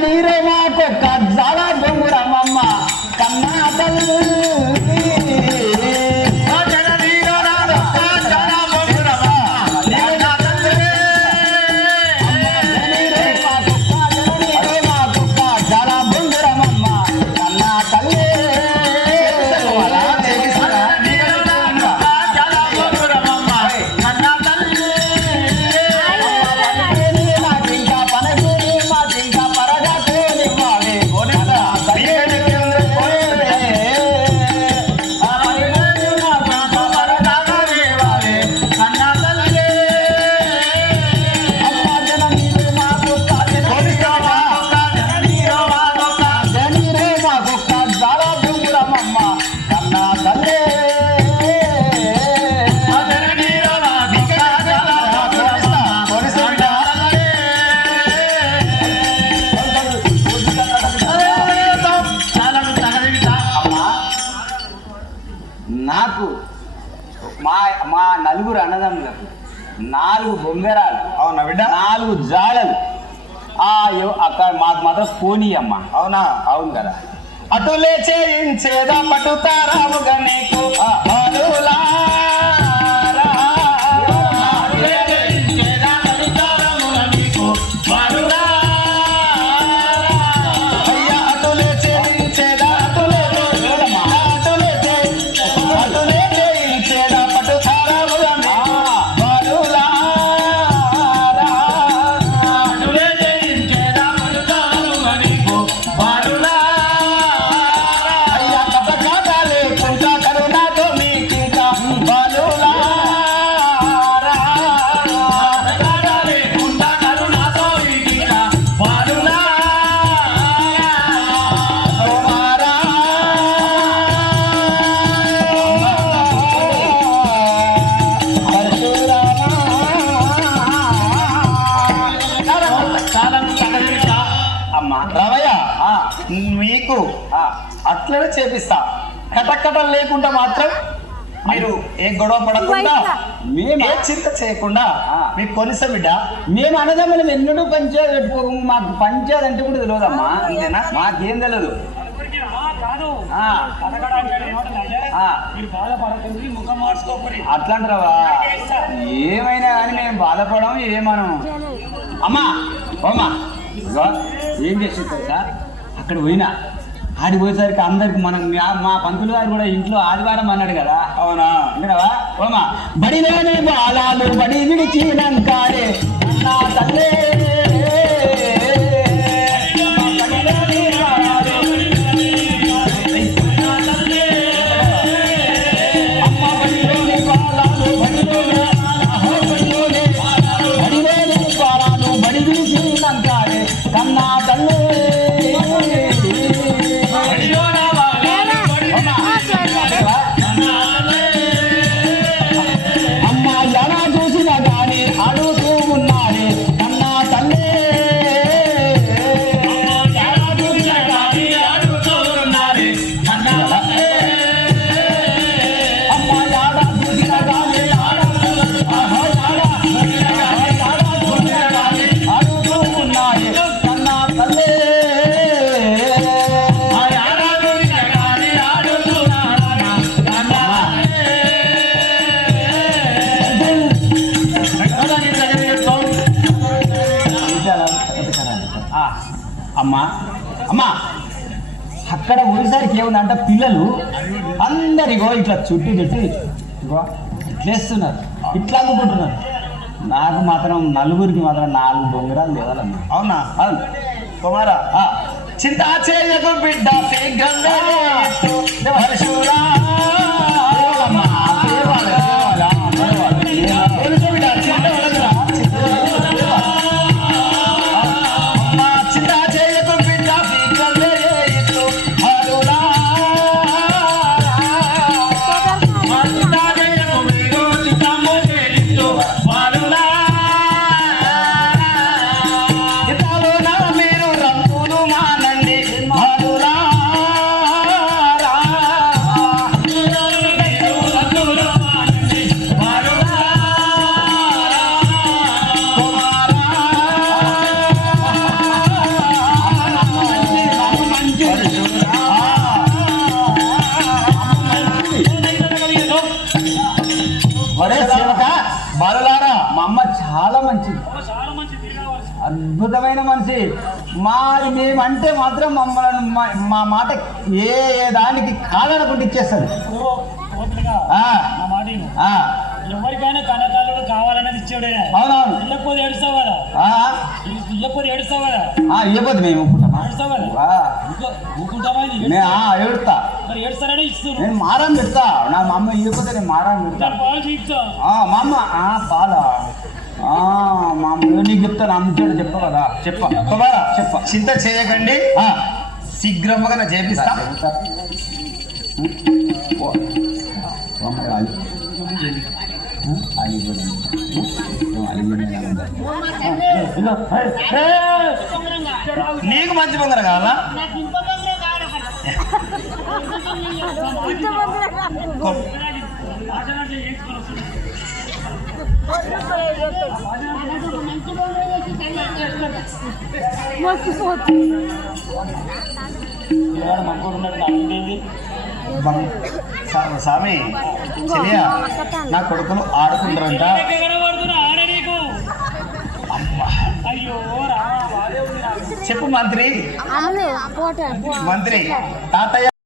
జననీరే మాకు కజ్జాల బొంగురమ్మ కన్నా తల్లి నాకు మా నలుగురు అన్నదమ్ములకు 4 బొంగరాలు అవునా బిడ్డ 4 జాడలు అక్కడ మాకు మాత్రం పోనీ అమ్మ అవునా అవును కదా అటులే చేయించేదా పట్టుతారాముగా నీకు మీకు అట్లనే చేపిస్తా కటకటలు లేకుండా మాత్రం మీరు ఏ గొడవ పడకుండా మేము చింత చేయకుండా మీకు కొనిస్తాం బిడ్డ మేము అన్నదమ్ములం ఎన్నడూ పంచాయతీ పెట్టుకోము మాకు పంచాయతీ అంటే కూడా తెలియదమ్మా అంతేనా మాకేం తెలియదు అట్లాంటారా ఏమైనా కానీ మేము బాధపడం ఏమనం అమ్మా ఓమా ఏం చేస్తుంది సార్ అక్కడ పోయినా ఆడికి పోయేసరికి అందరికి మనం మా పంతులు గారు కూడా ఇంట్లో ఆదివారం అన్నాడు కదా అవునా విన్నావా ఓమా బడిలోనే బాలాలు బడి విడిచినంకారే నా తల్లే కన్నా తల్లి అమ్మ ఎలా చూసినా కానీ అడుగుతూ ఉన్నారే కన్నా తల్లి అమ్మా అమ్మా అక్కడ ఊరిసరికి ఏముందంటే పిల్లలు అందరిగో ఇట్లా చుట్టూ ఇగో ఇట్లేస్తున్నారు ఇట్లా అనుకుంటున్నారు నాకు మాత్రం నలుగురికి మాత్రం 4 బొంగరాలు లేవాలమ్మా అవునా అవును కుమారా చింత చేయకు బిడ్డ శీఘ్రంగా అద్భుతమైన మనిషి. మరి మేమంటే మాత్రం మమ్మల్ని మా మాట ఏ దానికి కాదనకుండా ఇచ్చేస్తుంది. ఎవరికైనా కనకాలు కావాలనేది ఇచ్చాడే. అవునవును. ఇళ్ళకపోతే ఏడుస్తావు కదా, ఇళ్ళకపోతే ఏడుస్తావు కదా, ఇవ్వదు మేము ఊపుకుంటామా? ఏడుస్తావు కదా, ఊకుంటామా? ఏడుస్తా. మరి ఏడుస్తారని ఇస్తున్నాను. నేను మారం పెడతా. నా మా అమ్మ ఇవ్వకపోతే నేను మారం పెడతా. పాలు తీస్తా. మా అమ్మ పాలా మా అమ్మ నీకు చెప్తాను. అమ్ముతాడు చెప్ప కదా. చెప్ప చింత చేయకండి, శీఘ్రంగా నేను చేపిస్తా. నీకు మంచి బొంగర కావాలా? స్వామి చెలియా, నా కొడుకులు ఆడుకుంటారంట. చెప్పు మంత్రి. తాతయ్య